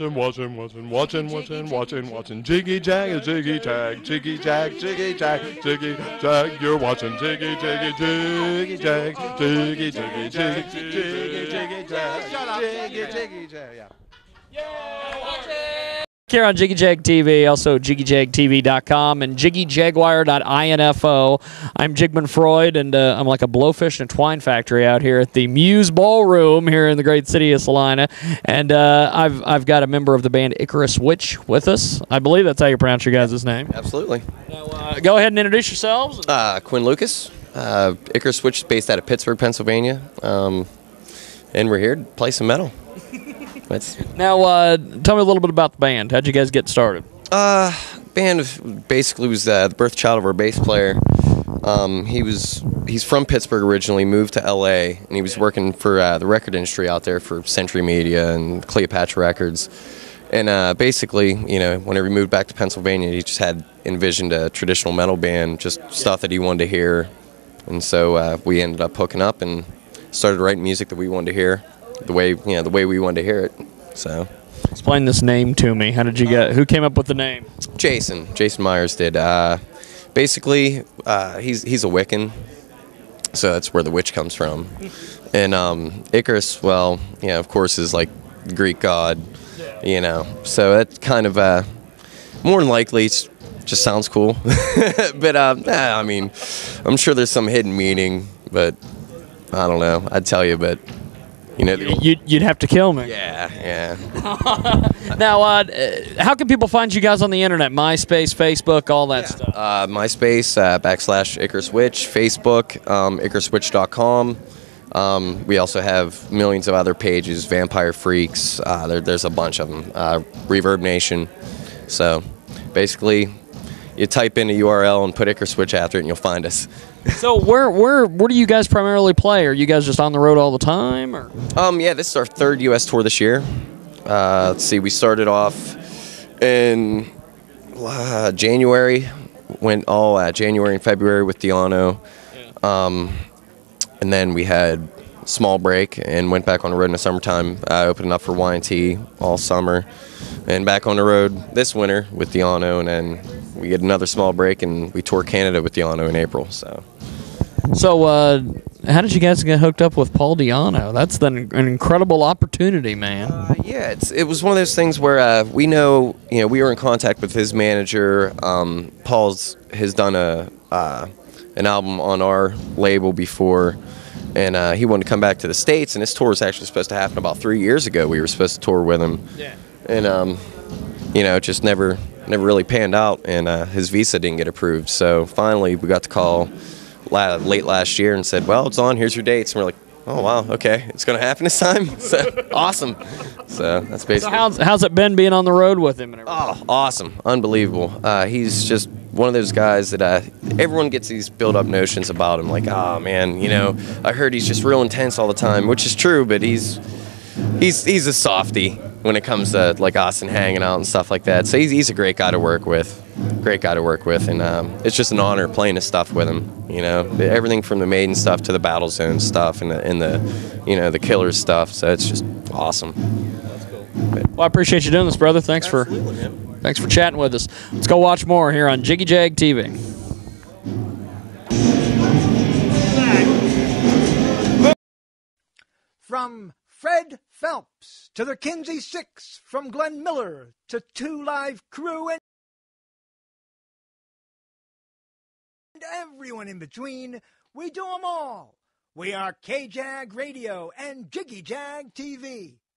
watching Jiggy Jag, Jiggy Jag, Jiggy Jag, Jiggy Jag, Jiggy Jag. You're watching Jiggy Jiggy Jiggy Jag, Jiggy Jiggy Jiggy Jiggy Jiggy Jag, Jiggy Jiggy Jag. Yeah. Here on Jiggy Jag TV, also jiggygagtv.com and jiggyjaguar.info. I'm Jigman Freud, and I'm like a blowfish in a twine factory out here at the Muse Ballroom here in the great city of Salina. And I've got a member of the band Icarus Witch with us. I believe that's how you pronounce your guys' name. Absolutely. Now, go ahead and introduce yourselves. Quinn Lucas. Icarus Witch is based out of Pittsburgh, Pennsylvania. And we're here to play some metal. Now, tell me a little bit about the band. How'd you guys get started? Band basically was the birth child of our bass player. He's from Pittsburgh originally, moved to L.A., and he was working for the record industry out there for Century Media and Cleopatra Records. And basically, whenever he moved back to Pennsylvania, he just had envisioned a traditional metal band, just stuff that he wanted to hear. And so we ended up hooking up and started writing music that we wanted to hear. The way we wanted to hear it. So, explain this name to me. How did you get? Who came up with the name? Jason Myers did. Basically, he's a Wiccan, so that's where the witch comes from. And Icarus, well, of course, is like the Greek god. So that's kind of more than likely it just sounds cool. But I mean, I'm sure there's some hidden meaning, but I don't know. I'd tell you, but. You'd have to kill me. Yeah. Now, how can people find you guys on the internet? MySpace, Facebook, all that stuff. MySpace, / Icarus Witch, Facebook, IcarusWitch.com. We also have millions of other pages, Vampire Freaks. There's a bunch of them. Reverb Nation. So, basically, you type in a URL and put Icarus Witch after it, and you'll find us. So where do you guys primarily play? Are you guys just on the road all the time? Or? Yeah, this is our third U.S. tour this year. Let's see, we started off in January, went all January and February with Diano, and then we had a small break and went back on the road in the summertime, opening up for Y&T all summer, and back on the road this winter with Diano, and then we get another small break, and we tour Canada with Diano in April. So, how did you guys get hooked up with Paul Diano? That's an incredible opportunity, man. Yeah, it was one of those things where we know, we were in contact with his manager. Paul's has done an album on our label before, and he wanted to come back to the States, and this tour was actually supposed to happen about 3 years ago. We were supposed to tour with him. Yeah. And, it just never really panned out, and his visa didn't get approved. So finally we got the call late last year and said, well, it's on, here's your dates. And we're like, oh, wow, okay, it's going to happen this time? So, awesome. So that's basically. So how's it been being on the road with him and everything? Oh, awesome, unbelievable. He's just one of those guys that everyone gets these build-up notions about him, like, oh, man, I heard he's just real intense all the time, which is true, but he's a softie when it comes to like us and hanging out and stuff like that. So he's a great guy to work with, and it's just an honor playing his stuff with him. Everything from the Maiden stuff to the Battle Zone stuff and the Killers stuff. So it's just awesome. That's cool. Well, I appreciate you doing this, brother. Thanks for chatting with us. Let's go watch more here on Jiggy Jag TV. From Fred Phelps to the Kinsey Six, from Glenn Miller to Two Live Crew and everyone in between, we do them all. We are K-Jag Radio and Jiggy Jag TV.